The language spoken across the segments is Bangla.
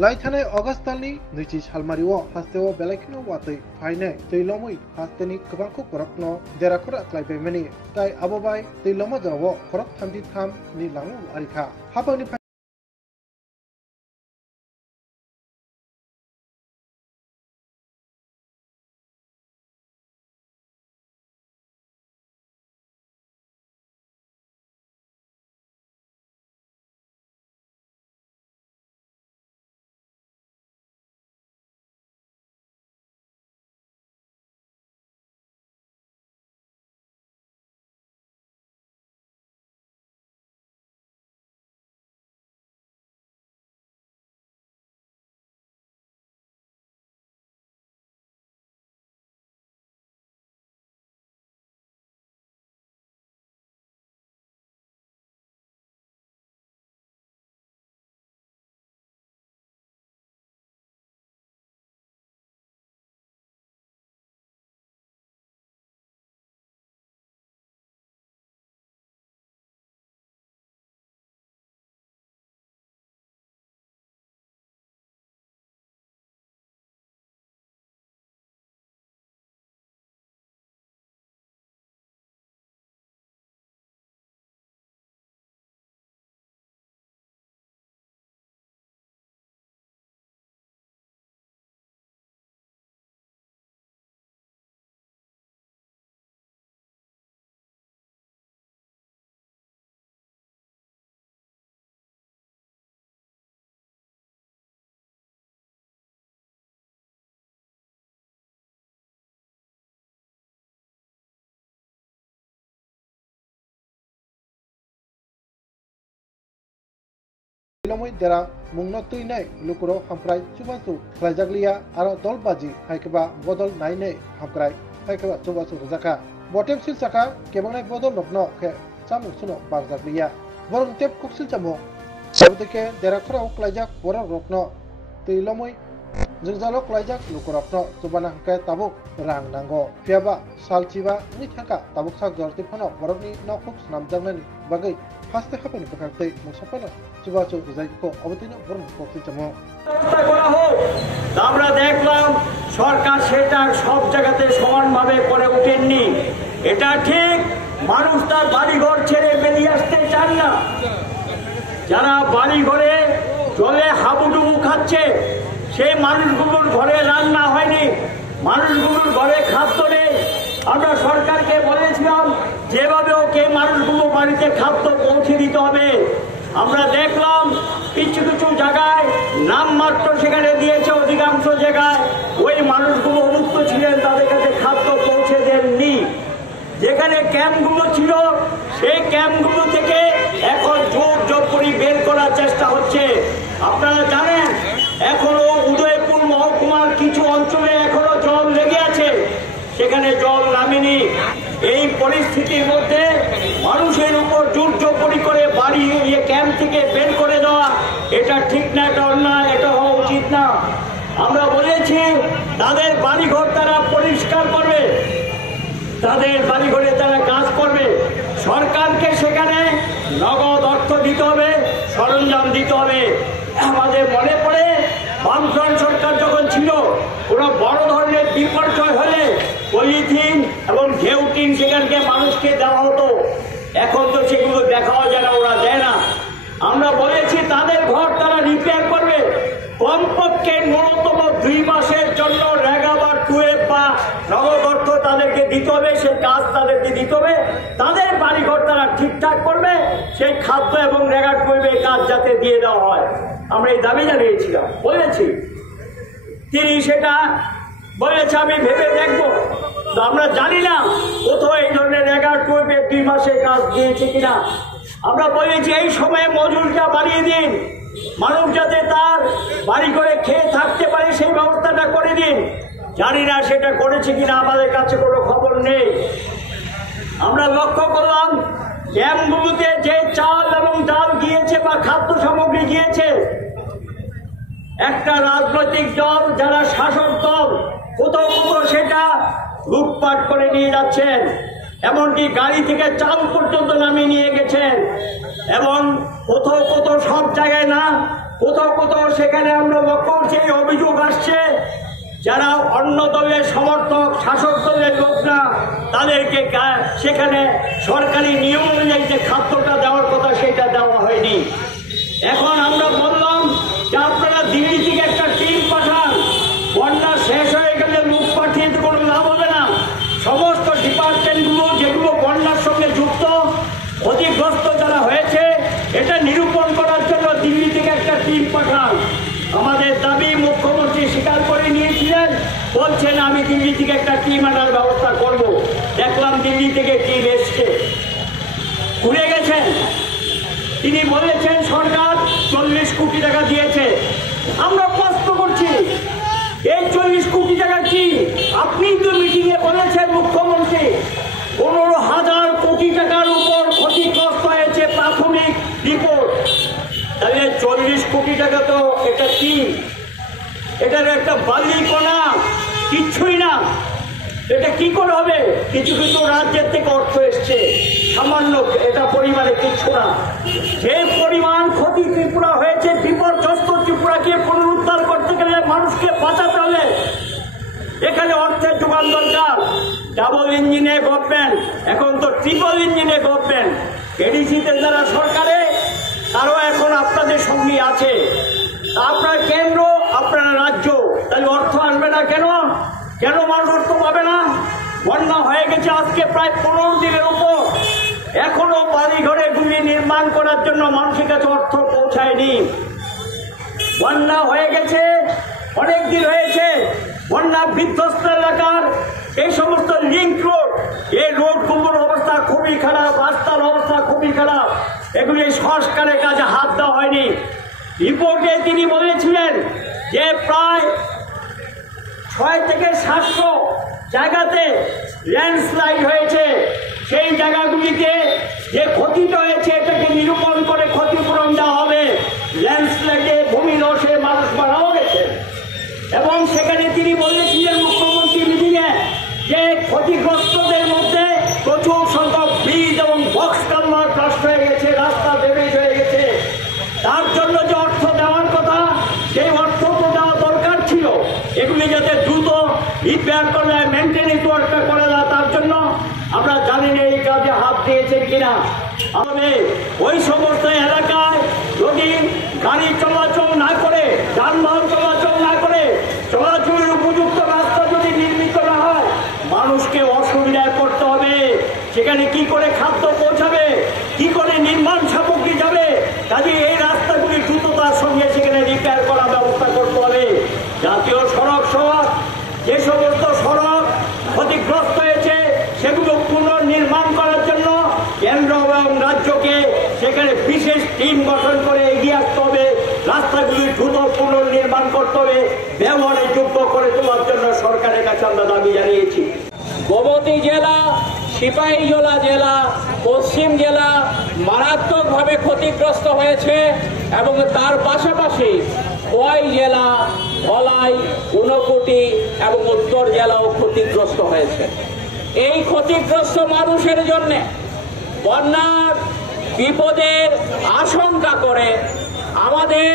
लाइथानाय अगस्त दाननि 2 सालमारिआव हास्तेआव बेलायखिनो वातै फायनाय दैलमै हास्तेनि गोबांखौ खरकनो देराखुरा क्लाइबायमानि ताइ आबोबाय दैलमा जाव खरक 33 नि लांगु आरिखा हाबानि दैलमै देरा मुंनो तुइनाय लुकुरो हामप्राय चुबासु ख्लाइजागलिया आरो दलबाजी हायकबा बदल नायनै हामक्राय हायकबा चुबासु रजाका बटेम सिलसाका केबंनाय बदल रखनो के चामु सुनो बागजागलिया बरं टेप कुक्सिल चामु सबदेके देराखराव ख्लाइजाग बरं रखनो दैलमै जोंजालो ख्लाइजाग लुकुरखनो चुबाना हामके ताबुक रां नांगो फियाबा सालचिबा नि थांका ताबुक साग जरति फनो बरंनि नखुक नामजांनानि बागै हास्ते हापनि प्रकारतै मुसाफाना चुबाचु जायको অবতীর্ণ বরং পৌঁছেছমো করা হোক আমরা দেখলাম সরকার সেটা সব জায়গাতে সমানভাবে করে ওঠেননি এটা ঠিক মানুষ তার বাড়িঘর ছেড়ে বেরিয়ে আসতে চান না যারা বাড়িঘরে জলে হাবুডুবু খাচ্ছে সেই মানুষগুলোর ঘরে রান্না হয়নি মানুষগুলোর ঘরে খাদ্য নেই আমরা সরকারকে বলেছিলাম যেভাবে ওকে মানুষগুলো বাড়িতে খাদ্য পৌঁছে দিতে হবে আমরা দেখলাম কিছু কিছু জায়গায় নামমাত্র সেখানে দিয়েছে অধিকাংশ জায়গায় ওই মানুষগুলো অভুক্ত ছিলেন তাদের কাছে খাদ্য পৌঁছে দেননি যেখানে ক্যাম্পগুলো ছিল সেই ক্যাম্পগুলো থেকে এখন জোর জবরি বের করার চেষ্টা হচ্ছে আপনারা জানেন এখনো উদয়পুর মহকুমার কিছু অঞ্চলে এখনো জল লেগে আছে সেখানে জল নামেনি এই পরিস্থিতির মধ্যে মানুষের উপর জোর জবরি করে বাড়ি ক্যাম্প থেকে বের করে দেওয়া এটা ঠিক না এটা অন্যায় এটা হওয়া উচিত না আমরা বলেছি তাদের বাড়িঘর তারা পরিষ্কার করবে তাদের বাড়িঘরে তারা কাজ করবে সরকারকে সেখানে নগদ অর্থ দিতে হবে সরঞ্জাম দিতে হবে আমাদের মনে পড়ে বামফ্রন্ট সরকার যখন ছিল কোনো বড় ধরনের বিপর্যয় হলে পলিথিন এবং ঘেউটিন সেখানকে মানুষকে দেওয়া হতো এখন তো সেগুলো দেখাও যায় না ওরা দেয় না আমরা বলেছি তাদের ঘর তারা রিপেয়ার করবে কমপক্ষে ন্যূনতম 2 মাসের জন্য রেগা বা টুয়েব বা নগদ অর্থ তাদেরকে দিতে হবে সেই কাজ তাদেরকে দিতে হবে তাদের বাড়িঘর তারা ঠিকঠাক করবে সেই খাদ্য এবং রেগা টুয়েবের কাজ যাতে দিয়ে দেওয়া হয় আমরা এই দাবি জানিয়েছিলাম বলেছি তিনি সেটা বলেছে আমি ভেবে দেখবো তো আমরা জানি না কোথাও এই ধরনের রেগা টুয়েবের 2 মাসের কাজ দিয়েছে কিনা আমরা বলেছি এই সময়ে মজুরিটা বাড়িয়ে দিন মানুষ যাতে তার বাড়ি করে খেয়ে থাকতে পারে সেই ব্যবস্থাটা করে দিন জানি না সেটা করেছে কিনা আমাদের কাছে কোনো খবর নেই আমরা লক্ষ্য করলাম ক্যাম্পগুলোতে যে চাল এবং ডাল গিয়েছে বা খাদ্য সামগ্রী গিয়েছে একটা রাজনৈতিক দল যারা শাসক দল কোথাও কোথাও সেটা লুটপাট করে নিয়ে যাচ্ছেন এমনকি গাড়ি থেকে চাল পর্যন্ত নামিয়ে নিয়ে গেছেন এবং কোথাও কোথাও সব জায়গায় না কোথাও কোথাও সেখানে আমরা লক্ষ্য করছি অভিযোগ আসছে যারা অন্য দলের সমর্থক শাসক দলের লোকরা তাদেরকে সেখানে সরকারি নিয়ম অনুযায়ী যে খাদ্যটা দেওয়ার কথা সেটা দেওয়া হয়নি। এখন আমরা বললাম যে আপনারা দিল্লি থেকে একটা টিম পাঠান, বন্যা শেষ হয়ে গেলে লোক পাঠিয়ে কোনো লাভ হবে না। সমস্ত ডিপার্টমেন্টগুলো যেগুলো বন্যার সঙ্গে যুক্ত ক্ষতিগ্রস্ত যারা হয়েছে এটা নিরূপণ করার জন্য দিল্লি থেকে একটা টিম পাঠান। আমাদের দাবি মুখ্যমন্ত্রী স্বীকার করে নিয়েছিলেন, বলছেন আমি দিল্লি থেকে একটা টিম আনার ব্যবস্থা করব। দেখলাম দিল্লি থেকে টিম এসছে, ঘুরে গেছেন। তিনি বলেছেন সরকার 40 কোটি টাকা দিয়েছে। আমরা প্রশ্ন করছি এই 40 কোটি টাকা কি? আপনি তো মিটিংয়ে বলেছেন মুখ্যমন্ত্রী 15,000 কোটি টাকার উপর ক্ষতিগ্রস্ত হয়েছে প্রাথমিক রিপোর্ট। তাহলে 40 কোটি টাকা তো এটা কি? এটার একটা বালি কোনা, কিচ্ছুই না। এটা কি করে হবে? কিছু কিছু রাজ্যের থেকে অর্থ এসছে, সামান্য এটা পরিমাণে কিচ্ছু না। যে পরিমাণ ক্ষতি ত্রিপুরা হয়েছে, বিপর্যস্ত ত্রিপুরাকে পুনরুদ্ধার করতে গেলে মানুষকে বাঁচাতে হলে এখানে অর্থের যোগান দরকার। ডাবল ইঞ্জিনে গভর্নমেন্ট, এখন তো ট্রিপল ইঞ্জিনে গভর্নমেন্ট। এডিসিতে যারা সরকারে তারাও এখন আপনাদের সঙ্গে আছে। আপনার কেন্দ্র, আপনারা রাজ্য, তাহলে অর্থ আসবে না কেন? কেন মানুষ অর্থ পাবে না? বন্যা হয়ে গেছে আজকে প্রায় 15 দিনের উপর, এখনো বাড়ি ঘরেগুলি নির্মাণ করার জন্য মানুষের কাছে অর্থ পৌঁছায়নি। বন্যা হয়ে গেছে, অনেক দিন হয়েছে। বন্যা বিধ্বস্ত এলাকার এই সমস্ত লিঙ্ক রোড, এই রোডগুলোর অবস্থা খুবই খারাপ, রাস্তার অবস্থা খুবই খারাপ। এগুলি সংস্কারের কাজে হাত দেওয়া হয়নি। রিপোর্টে তিনি বলেছিলেন যে প্রায় 6 থেকে 700 জায়গাতে ল্যান্ডস্লাইড হয়েছে। সেই জায়গাগুলিতে যে ক্ষতিটা হয়েছে এটাকে নিরূপণ করে ক্ষতিপূরণ দেওয়া হবে। ল্যান্ডস্লাইডে ভূমি ধসে মানুষ মারাও গেছে। এবং সেখানে তিনি বলেছিলেন মুখ্যমন্ত্রী মিটিংয়ে যে ক্ষতিগ্রস্তদের মধ্যে প্রচুর সংখ্যক ব্রিজ এবং বক্স কালভার্ট নষ্ট হয়ে গেছে, রাস্তা ড্যামেজ হয়ে গেছে। তার জন্য যে অর্থ দেওয়ার কথা সেই অর্থ তো দেওয়া দরকার ছিল। এগুলি যাতে দ্রুত রিপেয়ার করা যায়, মেনটেনেন্স ওয়ার্কটা করা যায়, তার জন্য আমরা জানি না এই কাজে হাত দিয়েছেন কিনা। আমাদের ওই সমস্ত এলাকায় যদি গাড়ি চলাচল না করে, যানবাহন চলাচল না করে, চলাচলের উপযুক্ত রাস্তা যদি নির্মিত না হয়, মানুষকে অসুবিধায় পড়তে হবে। সেখানে কি করে খাদ্য পৌঁছাবে, কি করে নির্মাণ সামগ্রী যাবে? কাজে এই রাস্তাগুলি দ্রুততার সঙ্গে সেখানে রিপেয়ার করার ব্যবস্থা করতে হবে। জাতীয় সড়ক সহ যে সমস্ত সড়ক ক্ষতিগ্রস্ত হয়েছে সেগুলো পুনর্নির্মাণ করার জন্য কেন্দ্র এবং রাজ্যকে সেখানে বিশেষ টিম গঠন করে এগিয়ে আসতে হবে। রাস্তাগুলি দ্রুত পুনর্নির্মাণ করতে হবে, ব্যবহারের যোগ্য করে তোলার জন্য সরকারের কাছে আমরা দাবি জানিয়েছি। গোমতী জেলা, সিপাহীজলা জেলা, পশ্চিম জেলা মারাত্মকভাবে ক্ষতিগ্রস্ত হয়েছে এবং তার পাশাপাশি খোয়াই জেলা, ধলাই, ঊনকোটি এবং উত্তর জেলাও ক্ষতিগ্রস্ত হয়েছে। এই ক্ষতিগ্রস্ত মানুষের জন্য বন্যার বিপদের আশঙ্কা করে আমাদের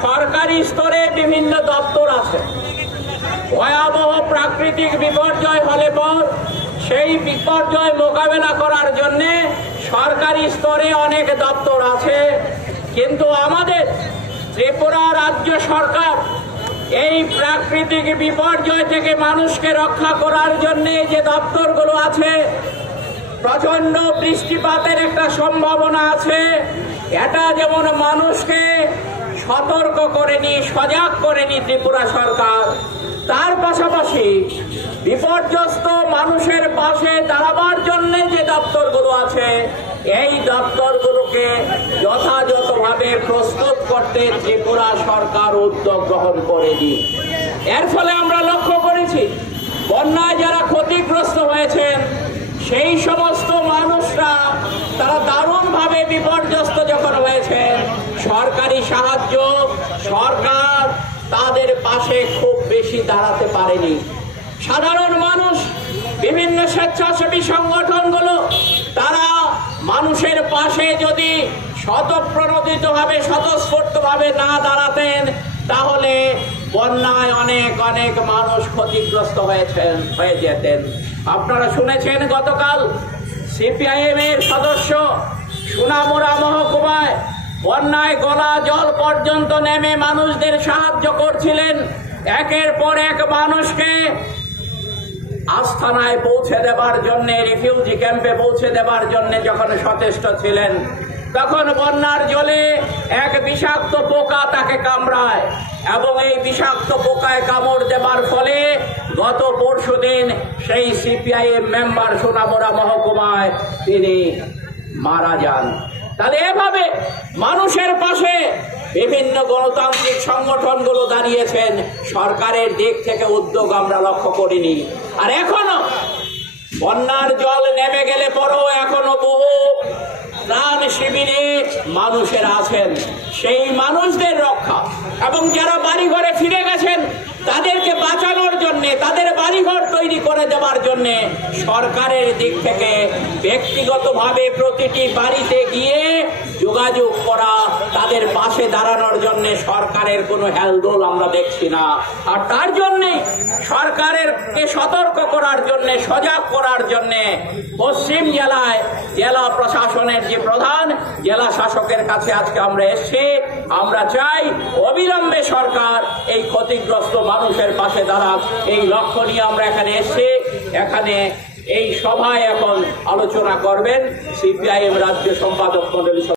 সরকারি স্তরে বিভিন্ন দপ্তর আছে। ভয়াবহ প্রাকৃতিক বিপর্যয় হলে পর সেই বিপর্যয় মোকাবেলা করার জন্য সরকারি স্তরে অনেক দপ্তর আছে, কিন্তু আমাদের ত্রিপুরা রাজ্য সরকার এই প্রাকৃতিক বিপর্যয় থেকে মানুষকে রক্ষা করার জন্য যে দপ্তরগুলো আছে, প্রচন্ড বৃষ্টিপাতের একটা সম্ভাবনা আছে, এটা যেমন মানুষকে সতর্ক করেনি, সজাগ করেনি ত্রিপুরা সরকার, তার পাশাপাশি বিপর্যস্ত মানুষের পাশে দাঁড়াবার জন্য যে দপ্তরগুলো আছে এই দপ্তরগুলোকে যথাযথভাবে প্রস্তুত করতে ত্রিপুরা সরকার উদ্যোগ গ্রহণ করেনি। এর ফলে আমরা লক্ষ্য করেছি বন্যায় যারা ক্ষতিগ্রস্ত হয়েছেন সেই সমস্ত মানুষরা তারা দারুণভাবে বিপর্যস্ত যখন হয়েছেন, সরকারি সাহায্য সরকার তাদের পাশে খুব বেশি দাঁড়াতে পারেনি। সাধারণ মানুষ, বিভিন্ন স্বেচ্ছাসেবী সংগঠনগুলো তারা মানুষের পাশে যদি স্বতঃপ্রণোদিতভাবে স্বতঃস্ফূর্তভাবে না দাঁড়াতেন, তাহলে বন্যায় অনেক অনেক মানুষ ক্ষতিগ্রস্ত হয়ে যেতেন। আপনারা শুনেছেন গতকাল সিপিআইএম এর সদস্য সোনামুড়া মহকুমায় বন্যায় গলা জল পর্যন্ত নেমে মানুষদের সাহায্য করছিলেন। একের পর এক মানুষকে আস্থানায় পৌঁছে দেবার জন্য, রিফিউজি ক্যাম্পে পৌঁছে দেবার জন্য যখন সচেষ্ট ছিলেন, তখন বন্যার জলে এক বিষাক্ত পোকা তাকে কামড়ায় এবং এই বিষাক্ত পোকায় কামড় দেবার ফলে গত পরশুদিন সেই সিপিআইএম মেম্বার সোনামুড়া মহকুমায় তিনি মারা যান। তাহলে এভাবে মানুষের পাশে বিভিন্ন গণতান্ত্রিক সংগঠনগুলো দাঁড়িয়েছেন। সরকারের দিক থেকে উদ্যোগ আমরা লক্ষ্য করিনি। আর এখনো বন্যার জল নেমে গেলে পরও এখনো বহু ত্রাণ শিবিরে মানুষেরা আছেন। সেই মানুষদের রক্ষা এবং যারা বাড়িঘরে ফিরে গেছেন তাদেরকে বাঁচানোর জন্য, তাদের বাড়িঘর তৈরি করে দেওয়ার জন্য সরকারের দিক থেকে ব্যক্তিগতভাবে প্রতিটি বাড়িতে গিয়ে যোগাযোগ করা, তাদের পাশে দাঁড়ানোর জন্য সরকারের কোনো হেলদোল আমরা দেখছি না। আর তার জন্যে সরকারকে সতর্ক করার জন্য, সজাগ করার জন্য পশ্চিম জেলায় জেলা প্রশাসনের যে প্রধান, জেলা শাসকের কাছে আজকে আমরা এসেছি। আমরা চাই অবিলম্বে সরকার এই ক্ষতিগ্রস্ত মানুষের পাশে দাঁড়াক। এই লক্ষ্য নিয়ে আমরা এখানে এসেছি। এখানে এই সভায় এখন আলোচনা করবেন সিপিআইএম রাজ্য সম্পাদক মণ্ডলী।